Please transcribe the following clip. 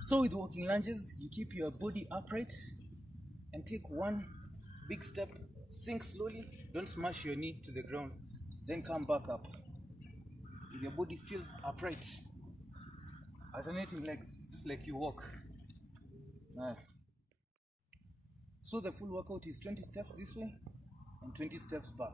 So with walking lunges, you keep your body upright and take one big step, sink slowly, don't smash your knee to the ground, then come back up. With your body still upright, alternating legs, just like you walk. So the full workout is 20 steps this way and 20 steps back.